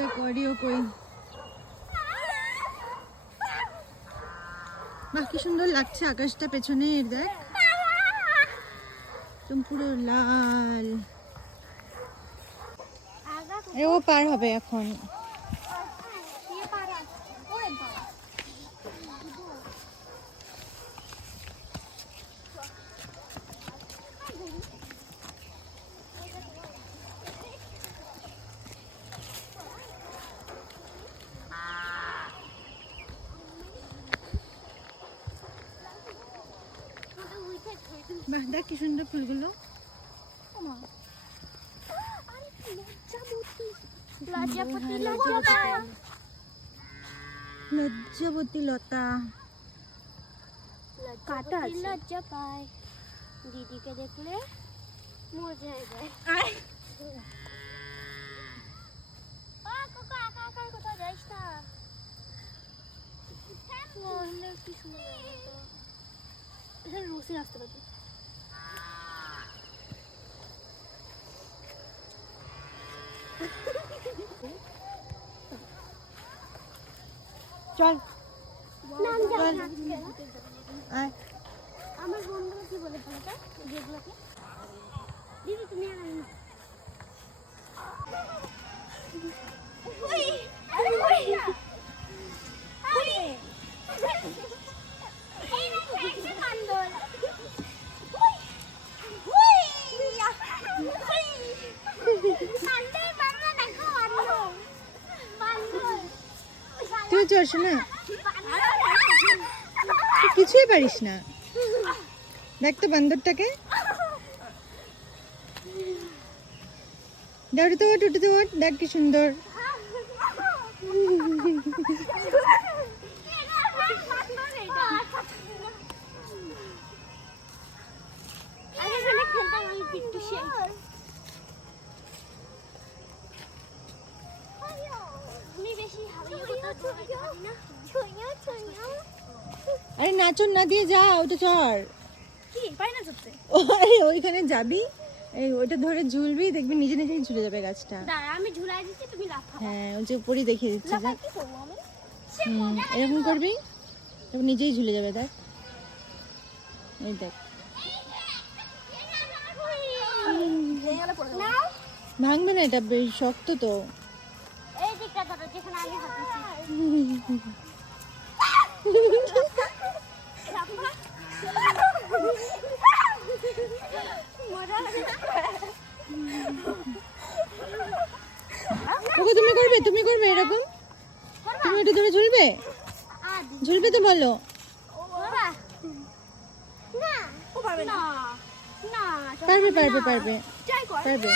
দেখো অডিও কই। বাহ কি সুন্দর লাগছে আকাশটা পেছনে, দেখ একদম পুরো লাল। ও পার হবে এখন। বাহ দেখ কি সুন্দর ফুলগুলো। লজ্জাবতী লতা কাটা লজ্জা পায়, দিদিকে দেখলে মজা যায়। কোথাও যাইস না। কি সুন্দর রুসি আসতে পারবি। চল আমার বন্ধুরা কি বলে ফেলতে যেগুলোকে দিদি তুমি আর আমি তুই চলছ না, কিছুই পারিস না। দেখ তো বান্দরটাকে, উঠে তো ওঠ, দেখ কি সুন্দর। আরে নাচন না দিয়ে যা, ওটা চড়। কি পাই না চড়তে? আরে ওইখানে যাবি, এই ওটা ধরে ঝুলবি, দেখবি নিজে নিজেই ঝুলে যাবে গাছটা। দাঁড়া আমি ঝুলাই দিচ্ছি, তুমি লাফাও। হ্যাঁ ওই যে উপরেই দেখিয়ে দিচ্ছি, যা কি করব আমি? এরকম করবি, তখন নিজেই ঝুলে যাবে। দেখ এই দেখ, ভাঙবে না, এটা বেশ শক্ত তো। এই দিকটা ধরো যেখানে আমি হাঁটছি। ওকে তুমি করবে এরকম, তুমি একটু ধরে ঝুলবে তো বলো। না ও পারবে না। না পারবে ট্রাই কর। পারবে।